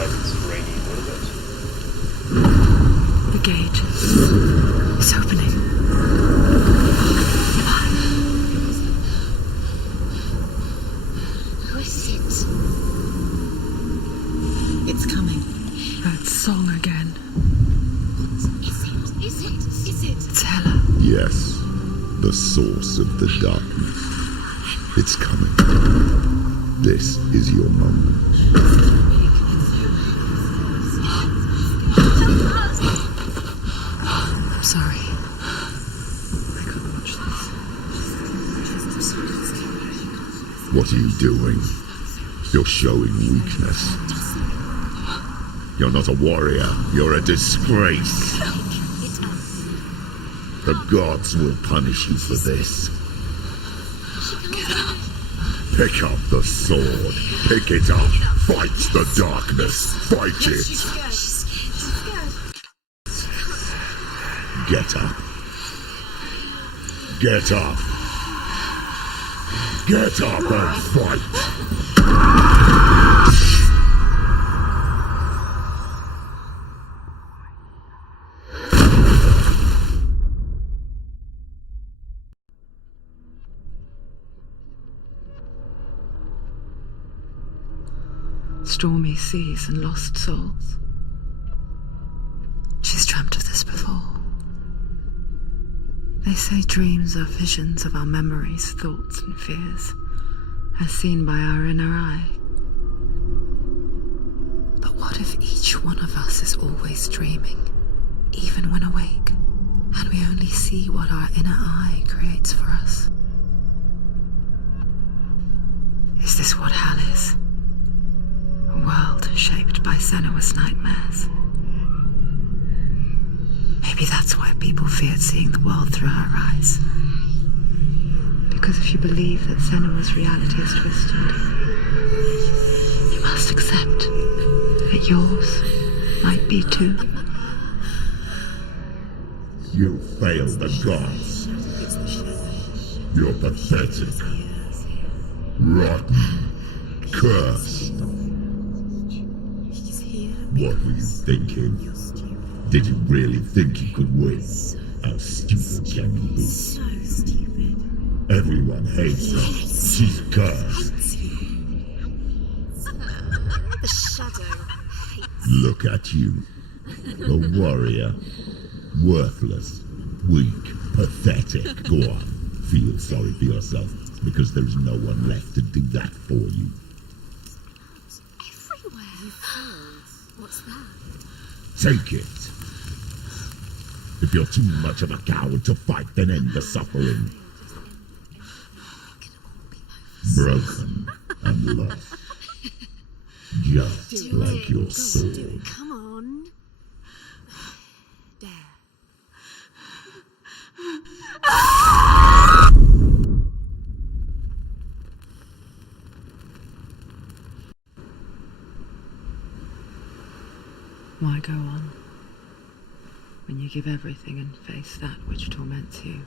like it's raining a little bit. The gate is opening. Who is it? It's coming. That song again. Is it? It's Hela. Yes, the source of the darkness. It's coming. This is your moment. I'm sorry. I can't watch this. What are you doing? You're showing weakness. You're not a warrior. You're a disgrace. The gods will punish you for this. Get up. Pick up the sword. Pick it up. Fight the darkness. Fight it. Get up. Get up. Get up and fight. Stormy seas and lost souls. She's dreamt of this before. They say dreams are visions of our memories, thoughts and fears, as seen by our inner eye. But what if each one of us is always dreaming, even when awake, and we only see what our inner eye creates for us? Is this what hell is? A world shaped by Senua's nightmares. Maybe that's why people feared seeing the world through her eyes. Because if you believe that Senua's reality is twisted, you must accept that yours might be too. You failed the gods. You're pathetic. Rotten. Cursed. What were you thinking? Did you really think you could win? How stupid can you be? So stupid. Everyone hates her. She's cursed. The shadow hates. Look at you. A warrior. Worthless. Weak. Pathetic. Go on. Feel sorry for yourself, because there's no one left to do that for you. Everywhere. You failed. What's that? Take it. If you're too much of a coward to fight, then end the suffering. Broken and lost. Just like your soul. Come on. There. Why go on when you give everything and face that which torments you,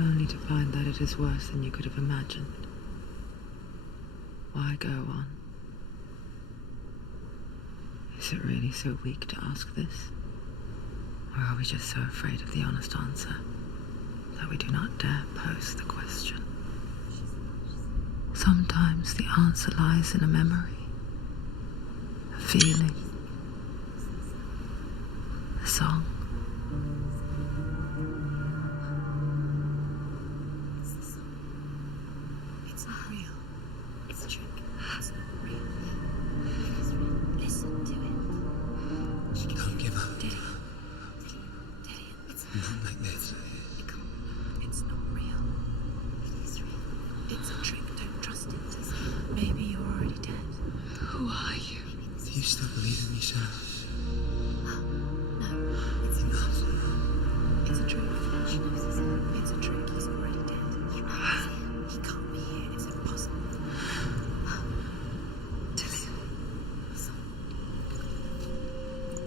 only to find that it is worse than you could have imagined? Why go on? Is it really so weak to ask this? Or are we just so afraid of the honest answer that we do not dare pose the question? Sometimes the answer lies in a memory, a feeling, a song. It's not real. It's a trick. It's not real. Listen to it. Don't give up. Daddy. It's Not like this. It's not real. It is real. It's a trick. Don't trust it. Maybe you're already dead. Who are you? Do you still believe in yourself? No, it's Enough. It's a trick. It's a trick. He's already dead. He can't be here. It's impossible.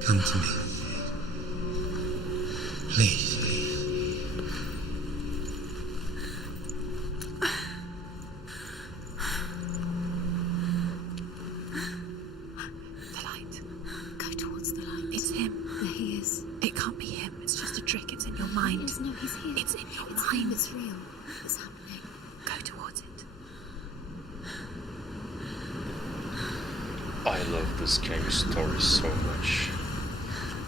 Come to me. Please. No, he's here. It's in your mind. It's real. It's happening. Go towards it. I love this game story so much.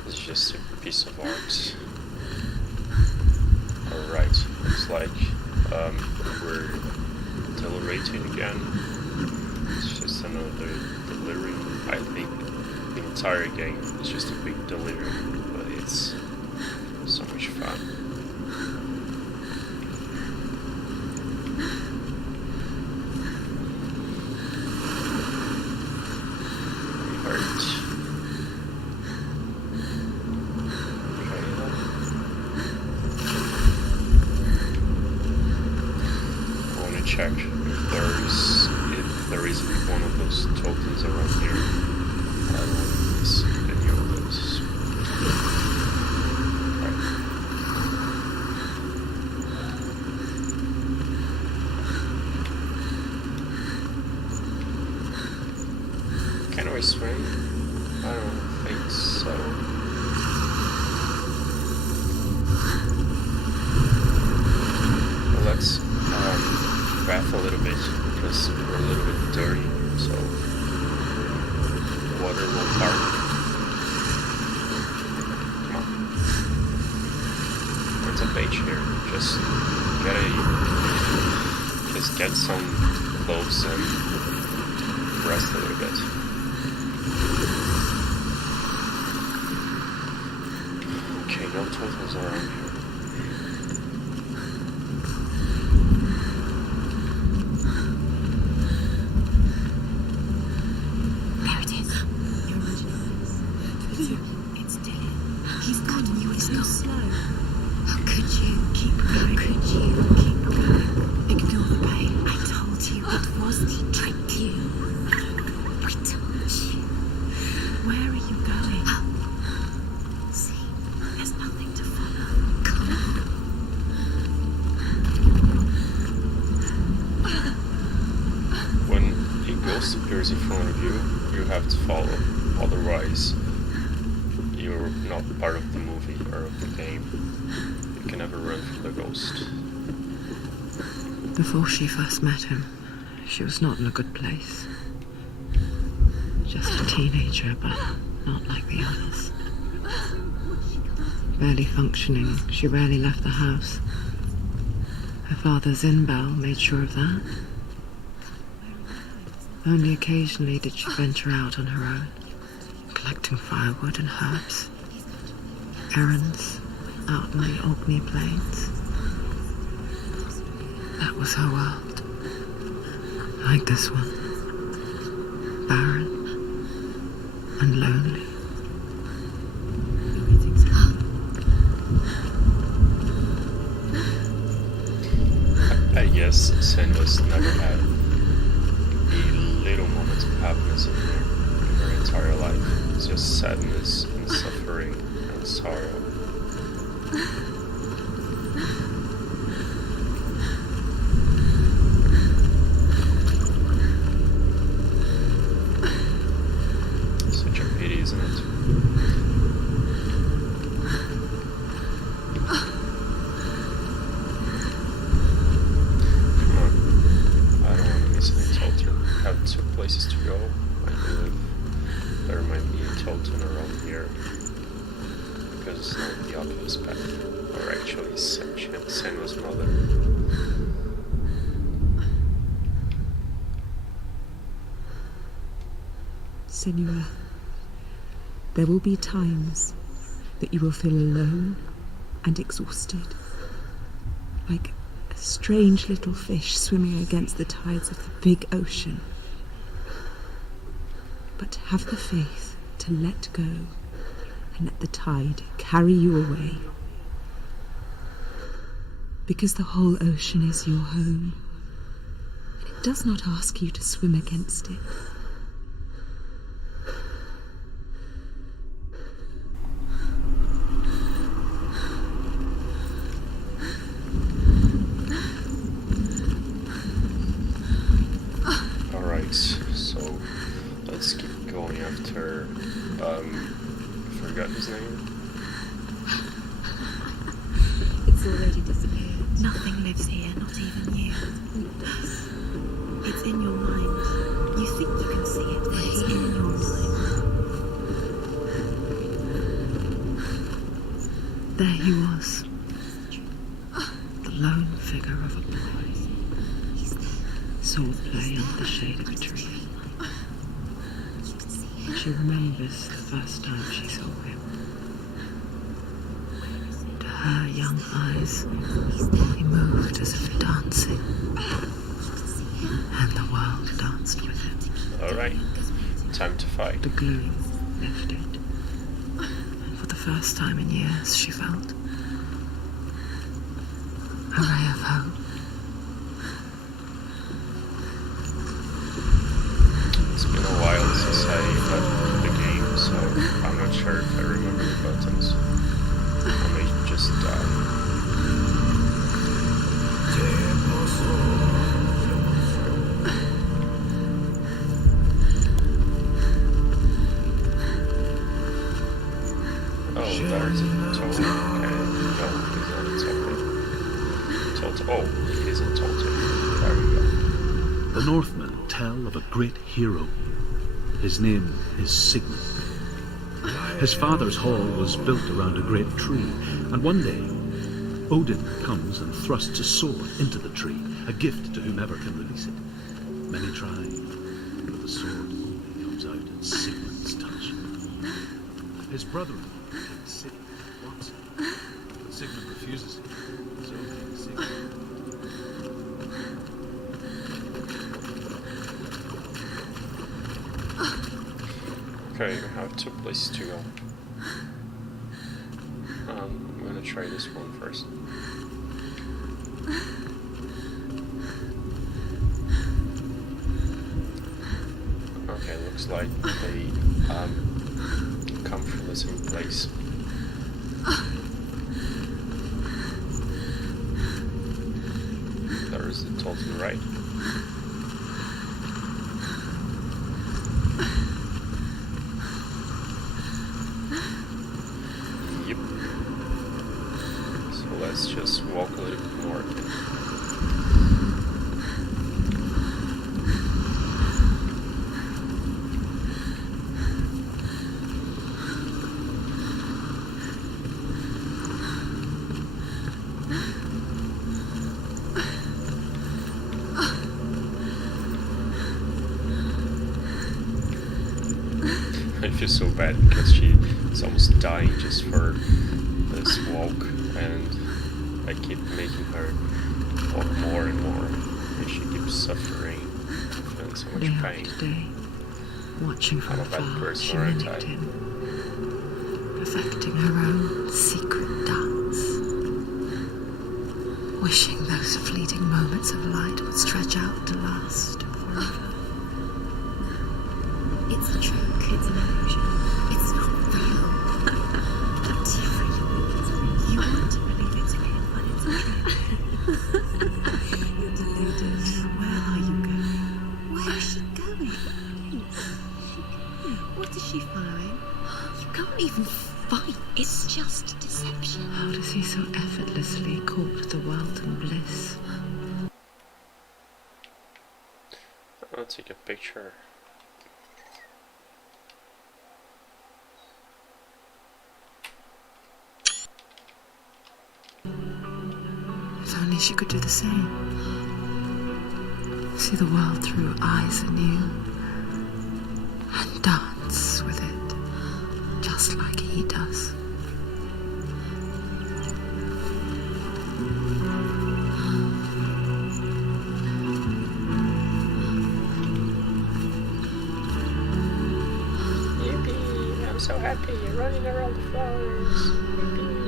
It's just a piece of art. Alright, looks like we're deliberating again. It's just another delirium. I think the entire game is just a big delirium, but it's so much fun. Check if there is one of those tokens around here. I don't want to miss any of those. Right. Can we swim? I don't think so. Well, let's bath a little bit because we're a little bit dirty, so water will part. Come on. There's a page here. Just get some clothes and rest a little bit. Okay, no totals around here. Appears in front of you, you have to follow, otherwise you're not part of the movie or of the game. You can never run from the ghost. Before she first met him, she was not in a good place. Just a teenager, but not like the others. Barely functioning, she rarely left the house. Her father's in-bell made sure of that. Only occasionally did she venture out on her own, collecting firewood and herbs, errands out in the Orkney plains. That was her world. Like this one. Barren and lonely. I guess Senva's never had little moments of happiness in her entire life. It's just sadness and suffering and sorrow. Such a pity, isn't it? Have two places to go. I believe there might be a Tolton around here because it's not the obvious path, or actually Senva's mother. Senua, there will be times that you will feel alone and exhausted, like a strange little fish swimming against the tides of the big ocean. But have the faith to let go and let the tide carry you away. Because the whole ocean is your home, and it does not ask you to swim against it. So let's keep going after I forgot his name. It's lives here, not even you. It's in your mind. You think you can see it, but it's in your mind. There he was, the lone figure of a boy. Sword play under the shade of a tree. She remembers the first time she saw him. To her young eyes, he moved as if dancing, and the world danced with him. Alright, time to fight. The gloom lifted, and for the first time in years she felt a ray of hope. It's been a while since I got the game, so I'm not sure if I remember the buttons. I may just die. Oh, there's a totem. Okay, no, he's not a totem. Oh, he is a totem. There we go. The Northmen tell of a great hero. His name is Sigmund. His father's hall was built around a great tree, and one day Odin comes and thrusts his sword into the tree, a gift to whomever can release it. Many try, but the sword only comes out in Sigmund's touch. His brother-in-law, King Sigurd, wants it, but Sigmund refuses it. So King Sigurd Okay, we have 2 places to go. I'm gonna try this one first. Okay, looks like they come from the same place. There is the totem, right? Yep. So let's just walk a little bit more. I feel so bad because she is almost dying just for this walk, and I keep making her walk more and more, and she keeps suffering, feeling so much Day pain. after day, watching from I'm a bad afar, person, she aren't mimicked I? him, perfecting her own secret dance, wishing those fleeting moments of light would stretch out to last forever. It's a joke, it's an illusion. It's not real. Don't you you want to believe it's real, but it's a joke. You're deluded. Where are you going? Where is she going? What is she following? You can't even fight. It's just deception. How does he so effortlessly court the world and bliss? I'm gonna take a picture. If only she could do the same. See the world through eyes anew and dance with it, just like he does. Yippee! I'm so happy, running around the flowers. Yippee!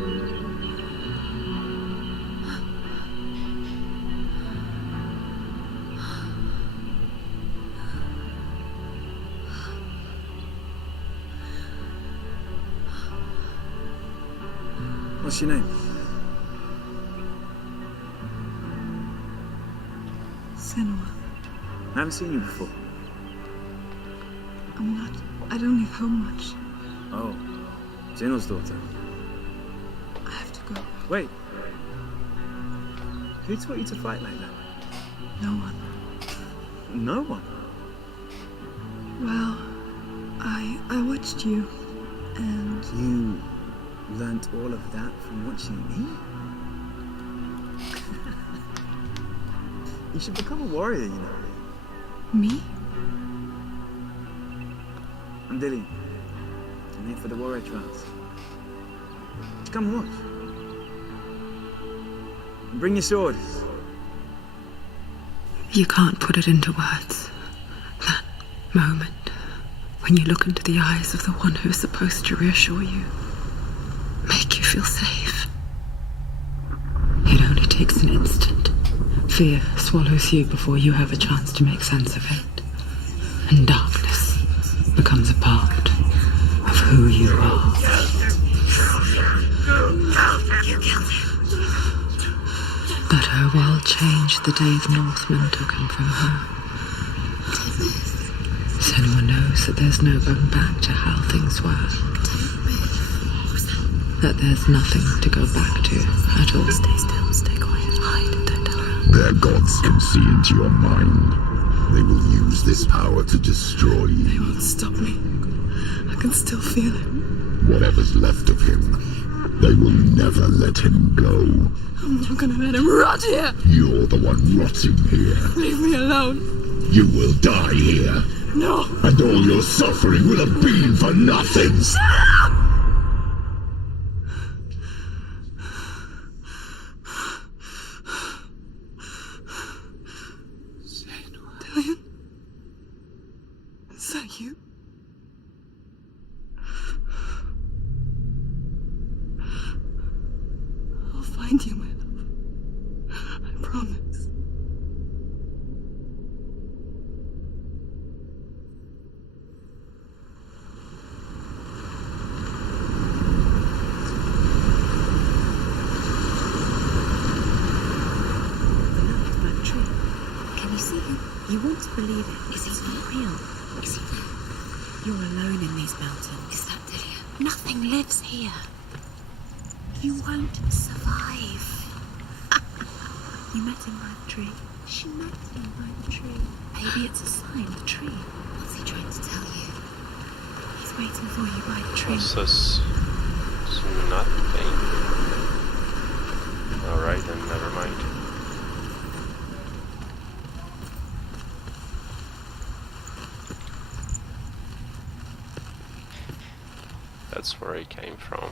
What's your name? Senua, I haven't seen you before. I don't leave home much. Oh, Zeno's daughter. I have to go. Wait. Who taught you to fight like that? No one. No one. Well, I watched you, and You learnt all of that from watching me? You should become a warrior, you know. me? I'm Dillian. I'm here for the warrior trials. Come watch. Bring your sword. You can't put it into words. That moment when you look into the eyes of the one who is supposed to reassure you, make you feel safe. It only takes an instant. Fear swallows you before you have a chance to make sense of it. And darkness becomes a part of who you are. You killed him. But her world changed the day the Northmen took him from her. Senua knows that there's no going back to how things were. That there's nothing to go back to at all. Stay still, stay quiet, hide, don't tell her. Their gods can see into your mind. They will use this power to destroy They you. won't stop me. I can still feel it. Whatever's left of him, they will never let him go. I'm not gonna let him rot here. You're the one rotting here. Leave me alone. You will die here. No. And all your suffering will have been for nothing. Dillian? Is that you? I'll find you, my love. I promise. Can you see him? You want to believe it. Is he not real? Is he there? You're alone in these mountains. Is that Dillian? Nothing lives here. You won't survive. You met him by the tree. She met him by the tree. Maybe it's a sign, the tree. What's he trying to tell you? He's waiting for you by the tree. What's this? It's nothing. Alright, then never mind. That's where I came from.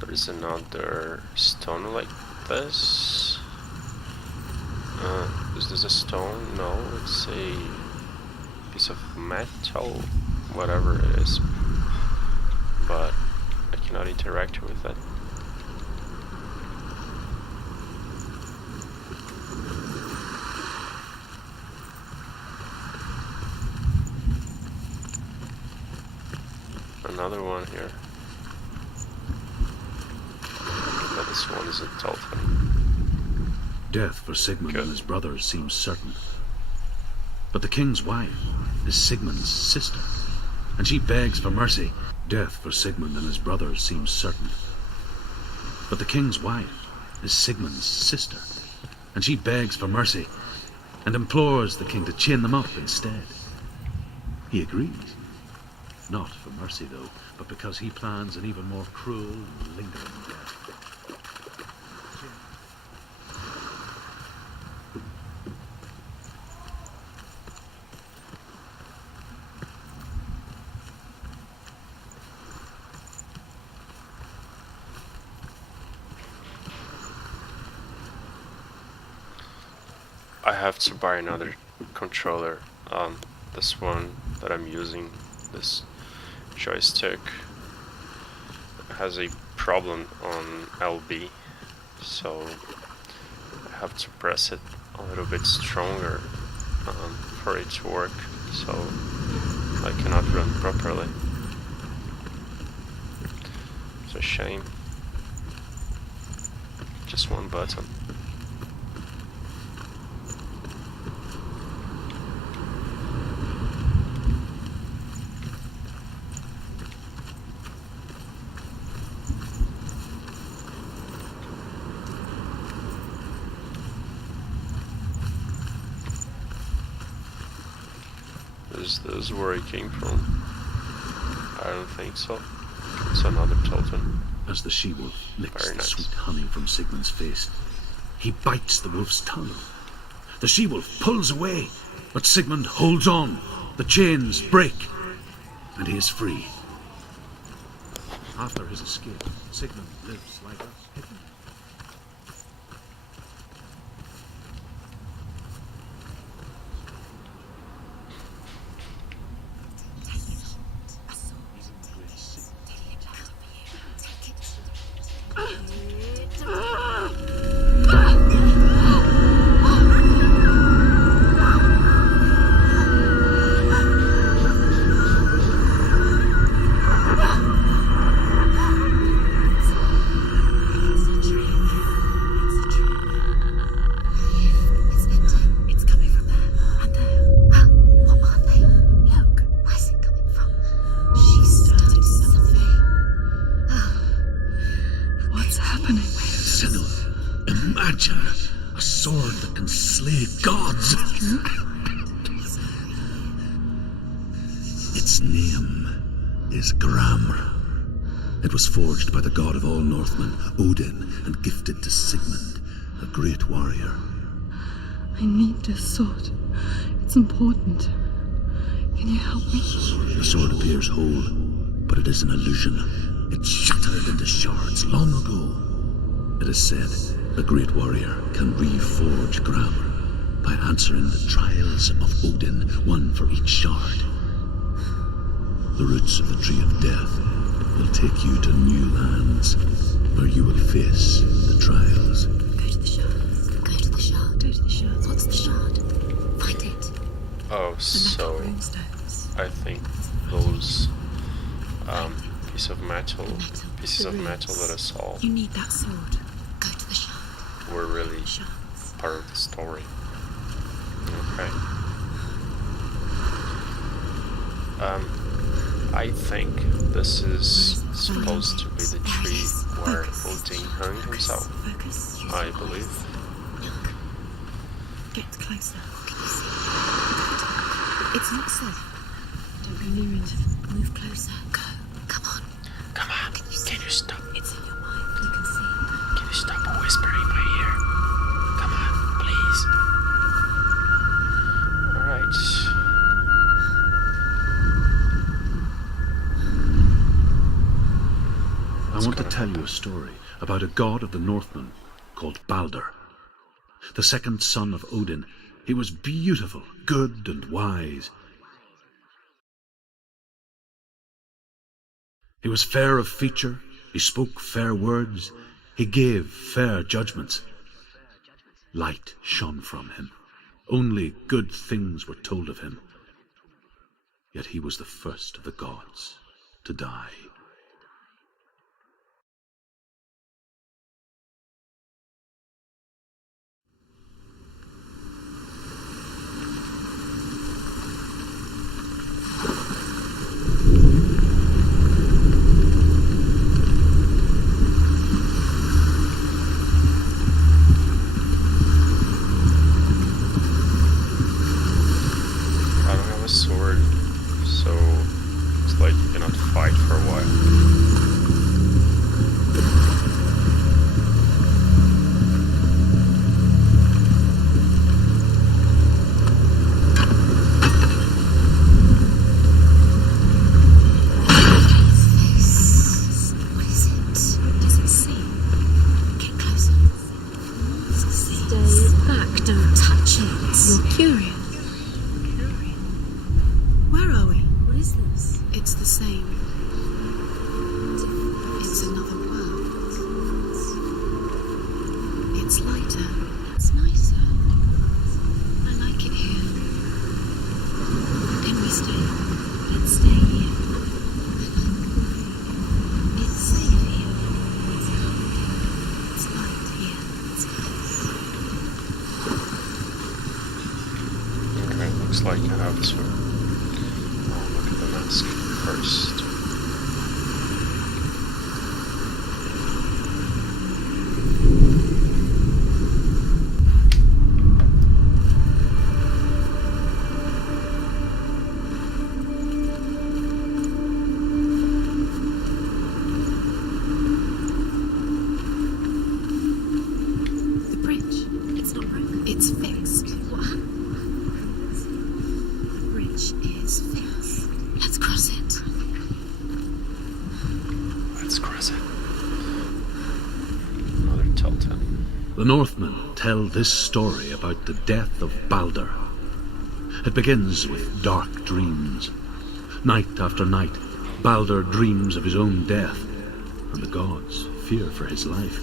There is another stone like this. Is this a stone? No, it's a piece of metal, whatever it is. But I cannot interact with it. Another one here. But this one is a dolphin. Death for Sigmund Good. and his brothers seems certain. But the king's wife is Sigmund's sister, and she begs for mercy. Death for Sigmund and his brothers seems certain. But the king's wife is Sigmund's sister, and she begs for mercy, and implores the king to chain them up instead. He agrees. Not for mercy, though, but because he plans an even more cruel and lingering death. I have to buy another controller. This one that I'm using, this joystick, has a problem on LB, so I have to press it a little bit stronger for it to work, so I cannot run properly. It's a shame. Just one button. Is this where he came from? I don't think so. It's another totem. As the she-wolf licks Very the nice. sweet honey from Sigmund's face, he bites the wolf's tongue. The she-wolf pulls away, but Sigmund holds on. The chains break, and he is free. After his escape, Sigmund lives like us. It's coming from there and there. Oh, what are they? Look, where's it coming from? She started something. What's happening? Senua, imagine a sword that can slay gods. Its name is Gramr. It was forged by the god of all Northmen, Odin, and gifted to Sigmund, a great warrior. I need this sword. It's important. Can you help me? The sword appears whole, but it is an illusion. It shattered into shards long ago. It is said a great warrior can reforge Gramr by answering the trials of Odin, one for each shard. The roots of the Tree of Death will take you to new lands where you will face the trials. Go to the shard. Go to the shard. Go to the shard. What's the shard? Find it. Oh, so Runestones. I think those pieces of metal that I saw You need that sword. Go to the shard. were really Shards. part of the story. Okay. I think this is supposed to be the tree where Odin hung himself. Focus. I believe. Get closer. Can you see? It's not safe. Don't go near it. Move closer. Go. Come on. Come on, Can you see? can you stop? It's in your mind. You can see. Can you stop whispering in my ear? Come on, please. Alright. I want to tell you a story about a god of the Northmen called Balder. The second son of Odin. He was beautiful, good, and wise. He was fair of feature, he spoke fair words, he gave fair judgments. Light shone from him. Only good things were told of him. Yet he was the first of the gods to die. I don't have a sword, so it's like you cannot fight for a while. What is it? Does it see? Get closer. Stay back. Don't touch it. You're curious. Where are we? What is this? It's the same. It's another world. It's lighter. It's nicer. I like it here. Can we stay? Let's stay here. It's safe here. It's light here. It's close. Okay, looks like I have to look at the mask first. It's fixed. What? The bridge is fixed. Let's cross it. Let's cross it. Another telltale. The Northmen tell this story about the death of Balder. It begins with dark dreams. Night after night, Balder dreams of his own death, and the gods fear for his life.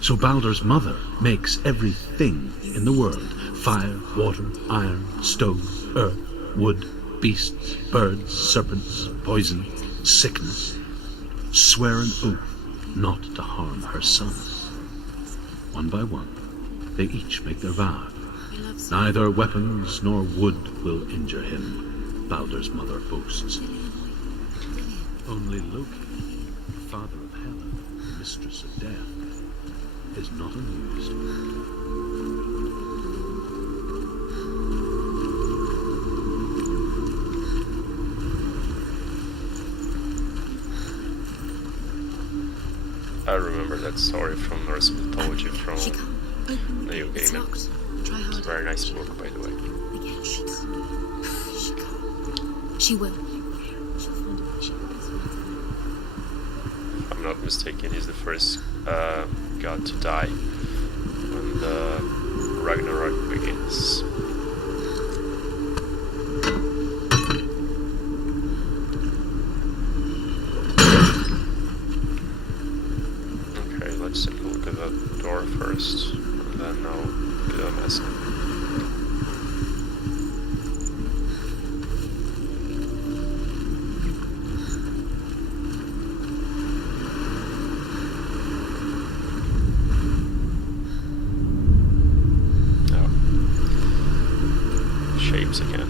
So Balder's mother makes everything in the world, fire, water, iron, stone, earth, wood, beasts, birds, serpents, poison, sickness, swear an oath not to harm her son. One by one, they each make their vow. Neither weapons nor wood will injure him, Balder's mother boasts. Only Loki, father of Hela, mistress of death, is not amused. I remember that story from Norse mythology from video game. It's a very nice book, by the way. She will. If I'm not mistaken, he's the first god to die when the Ragnarok begins. Okay, let's take a look at the door first, and then I'll do the mask. Shapes again.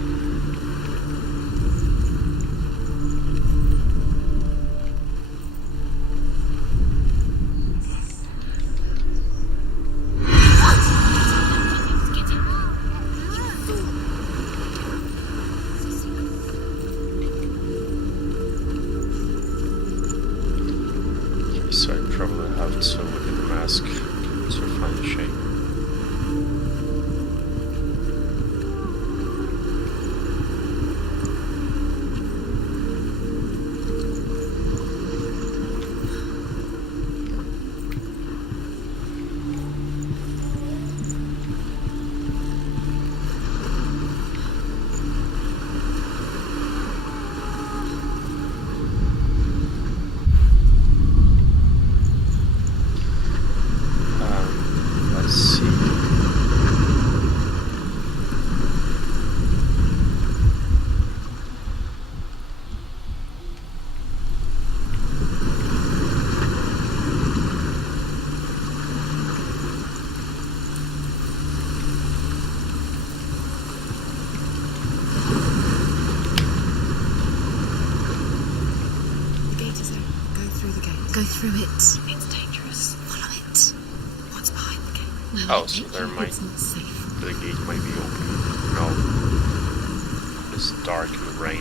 So I probably have to look at the mask to find the shape. Let's see. The gate is open. Go through the gate. Go through it. It's dangerous. Follow it. What's behind the gate? Well, Oh, so there might... It's not safe. The gate might be open. No. It's dark and rainy.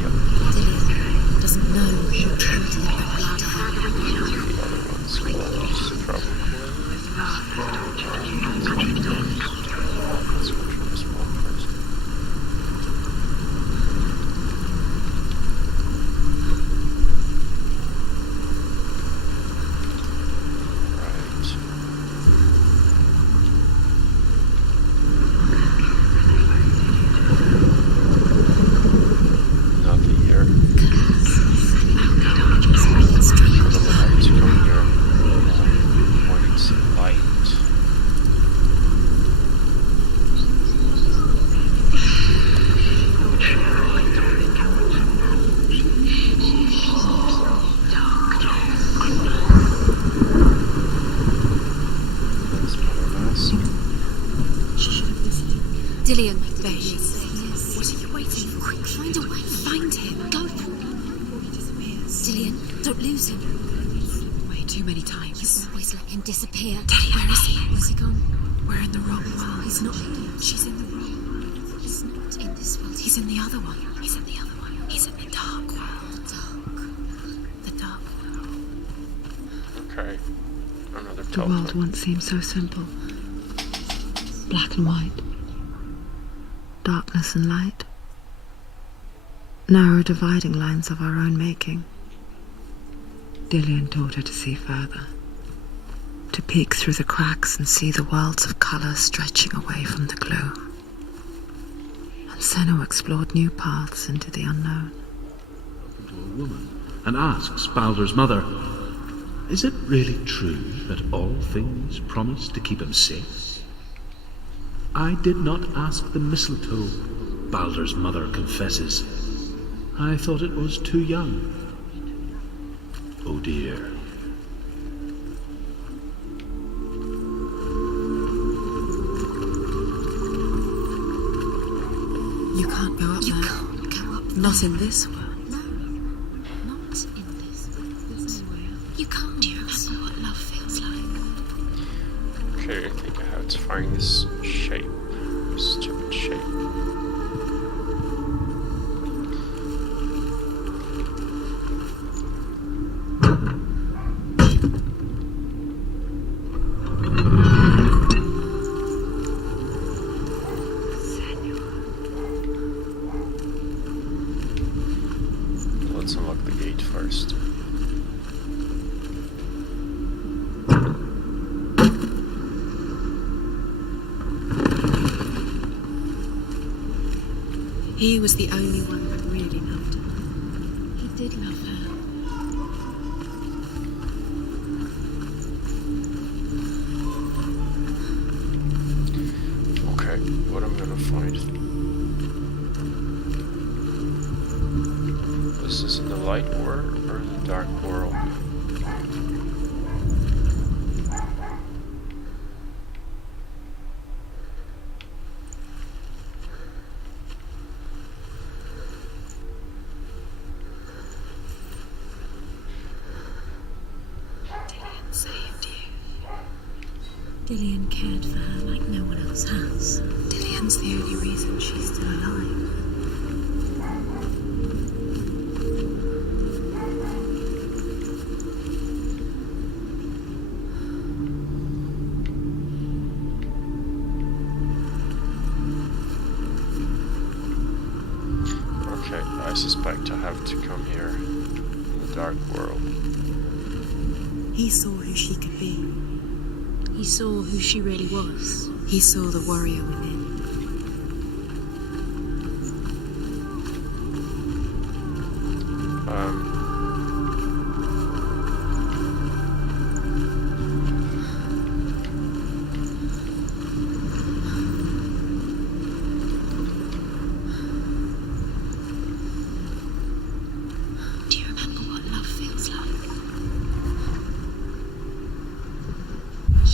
Yep. Dillian doesn't know she'll come to the The other one's closed, probably. Let's go through this one first. Nothing here. Probably have to come here when it's light. That's another mask. Dillian, there he is. What are you waiting for? Quick, find a way. Find him. Go. Before he disappears. Dillian, don't lose him. Way too many times. You always let him disappear. Dillian, where is he? Where's he gone? We're in the wrong world. He's not here. She's in the wrong. He's not in this world. He's in the other one. He's in the other one. He's in the dark world. The dark. The dark world. Okay. Another The world telephone. once seemed so simple. Black and white. Darkness and light. Narrow dividing lines of our own making. Dillian taught her to see further. To peek through the cracks and see the worlds of colour stretching away from the gloom. And Senna explored new paths into the unknown. To a woman and asks Baldur's mother, is it really true that all things promise to keep him safe? I did not ask the mistletoe, Baldur's mother confesses. I thought it was too young. Oh dear. You can't go up there. You can't go up there. Not in this world. No, not in this. There's no way out. You can't. Do you remember what love feels like? Okay, I think I have to find this shape. This stupid shape. Let's unlock the gate first. He was the only one that really loved her. He did love her. Okay, what I'm gonna find. Is this in the light world or in the dark world? Dillian saved you. Dillian cared for her like no one else has. Dillian's the only reason she's still alive. Okay, I suspect I have to come here in the dark world. He saw who she could be. He saw who she really was. He saw the warrior within. Do you remember what love feels like?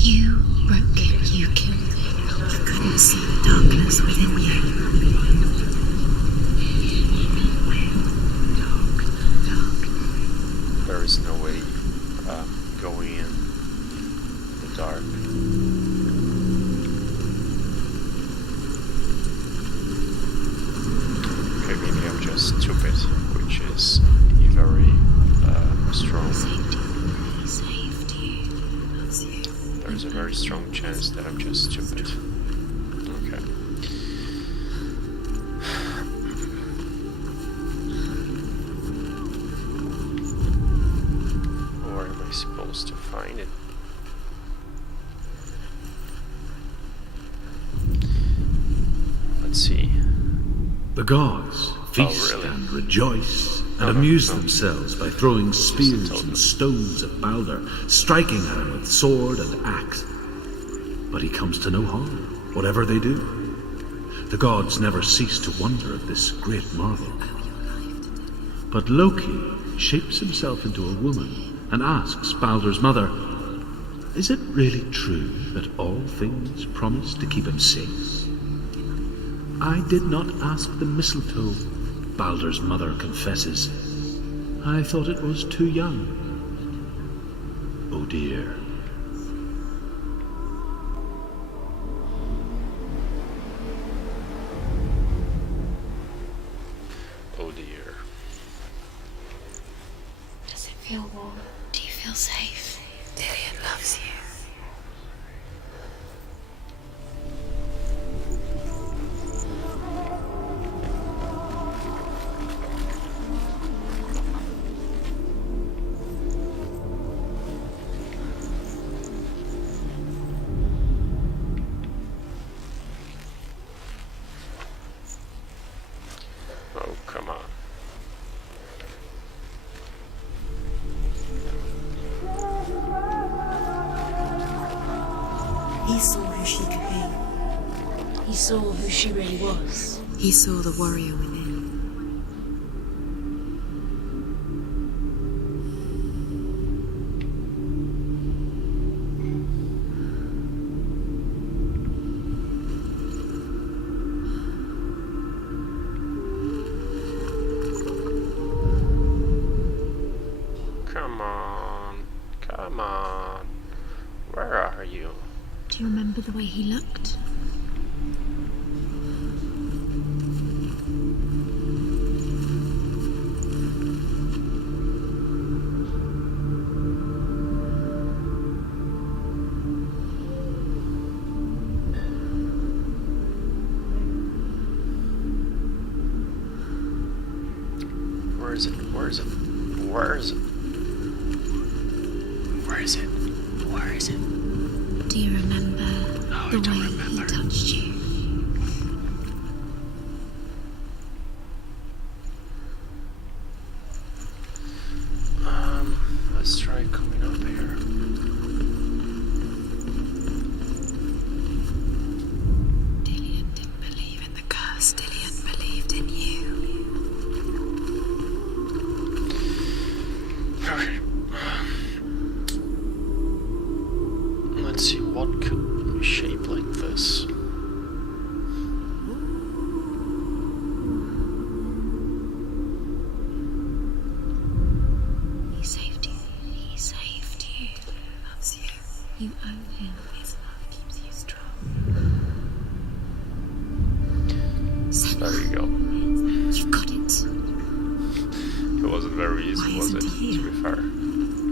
You broke him. You killed him. You couldn't see the darkness within you. There is no way going in the dark. Okay, maybe I'm just stupid, which is a very strong. He saved you. Loves you. There's a very strong chance that I'm just stupid. Okay. Where am I supposed to find it? Let's see. The gods feast really? and rejoice and No, no, amuse no. themselves by throwing spears told and them. stones at Baldur, striking at him with sword and axe. But he comes to no harm, whatever they do. The gods never cease to wonder at this great marvel. But Loki shapes himself into a woman and asks Baldur's mother, is it really true that all things promise to keep him safe? I did not ask the mistletoe, Baldur's mother confesses. I thought it was too young. Oh dear. Oh dear. Does it feel warm? Do you feel safe? Dillian loves you. He saw who she could be. He saw who she really was. He saw the warrior within. Come on. Where are you? Do you remember the way he looked? Where is it? Where is it? Where is it? Where is it? Where is it? Do you remember No, the I don't way remember. he touched you? Let's try coming up here. Dillian didn't believe in the curse. Dillian believed in you. Okay. Let's see, what could shape like this? He saved you. He saved you. He loves you. You owe him. His love keeps you strong. There you go. You've got it. It wasn't very easy, Why was it? isn't he here? To be fair.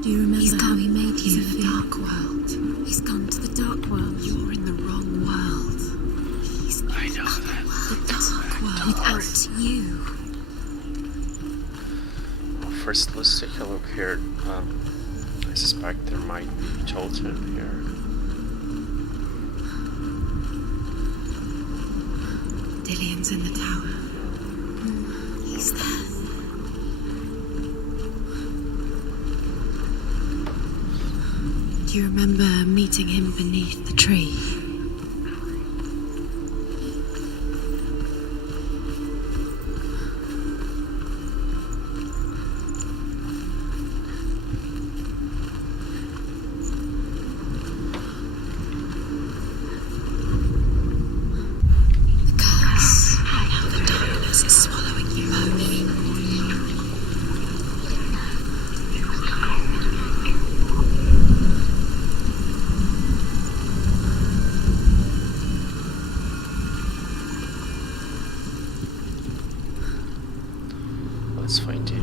Do you remember how he made you in the dark world? He's gone to the dark world. You're in the wrong world. He's I know that. the dark world without you. First, let's take a look here. I suspect there might be a totem here. Dillian's in the tower. He's there. Do you remember meeting him beneath the tree? The curse. Now the darkness is swallowing you both. Let's find him.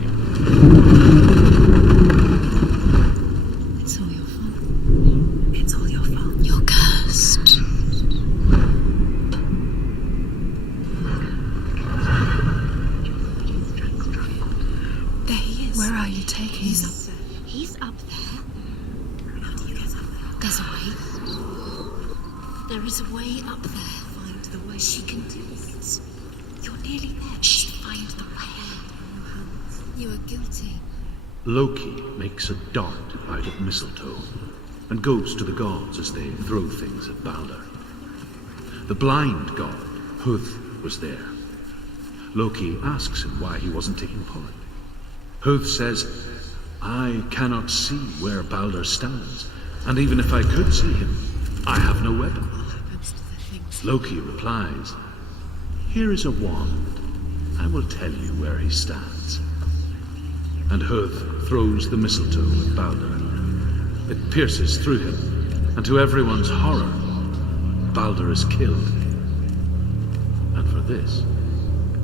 It's all your fault. It's all your fault. You're cursed. There he is. Where are you taking He's him? up there. He's up there. How do you get up there? There's a way. There is a way up there. Find the way. She can do it. You're nearly there. Shh, find the way. You are guilty. Loki makes a dart out of mistletoe and goes to the gods as they throw things at Balder. The blind god, Huth, was there. Loki asks him why he wasn't taking part. Huth says, I cannot see where Balder stands, and even if I could see him, I have no weapon. What happens to the things? Loki replies, Here is a wand. I will tell you where he stands. And Huth throws the mistletoe at Balder. It pierces through him, and to everyone's horror, Balder is killed. And for this,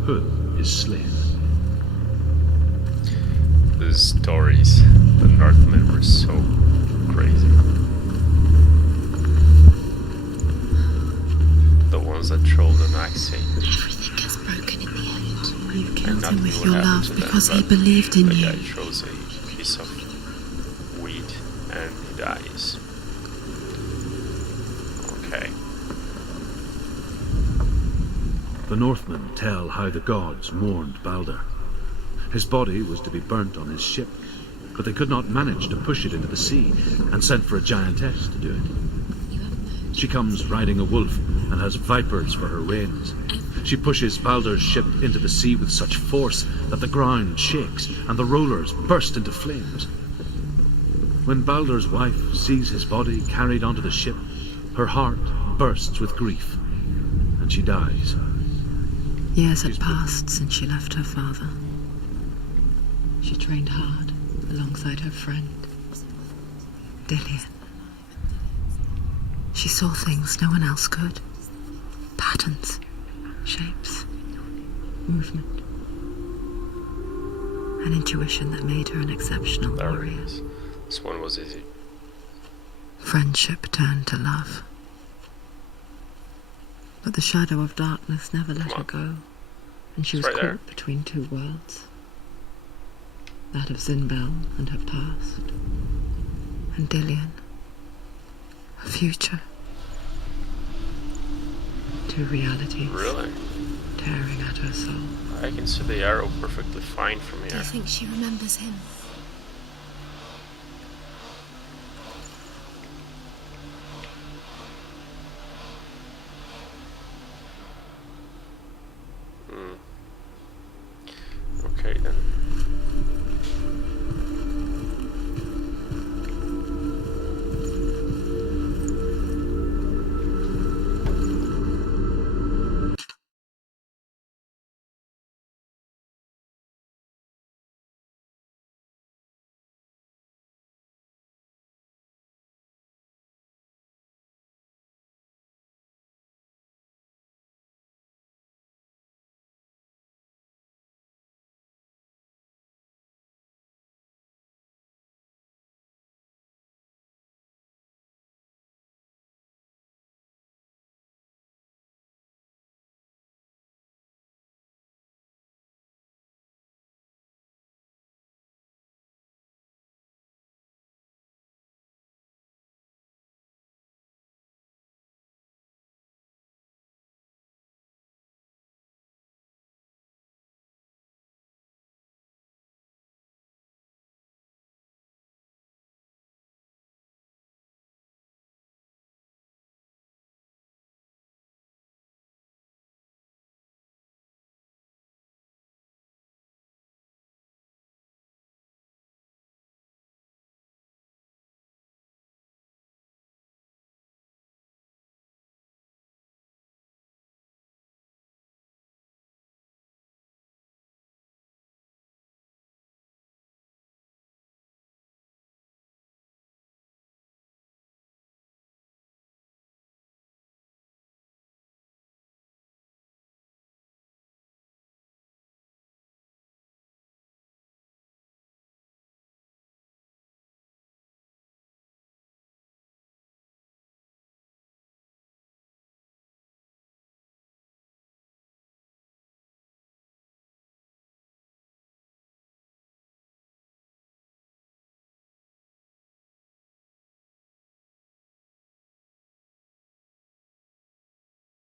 Huth is slain. These stories, the Northmen were so crazy. The ones that trolled and Axie. Everything gets broken in the end. You And killed him nothing with will your happen love to them, because he but believed in the you. guy throws a piece of weed and he dies. Okay. The Northmen tell how the gods mourned Balder. His body was to be burnt on his ship, but they could not manage to push it into the sea and sent for a giantess to do it. You have no She comes riding a wolf and has vipers for her reins. She pushes Baldur's ship into the sea with such force that the ground shakes and the rollers burst into flames. When Baldur's wife sees his body carried onto the ship, her heart bursts with grief, and she dies. Years had passed since she left her father. She trained hard alongside her friend, Dillian. She saw things no one else could. Patterns, shapes, movement. An intuition that made her an exceptional There it warrior. is. This one was easy. Friendship turned to love. But the shadow of darkness never let her go, and she was It's right caught between two worlds. That of Zinbel and her past, and Dillian, her future. Two realities Really? tearing at her soul. I can see the arrow perfectly fine from Do you here. think she remembers him?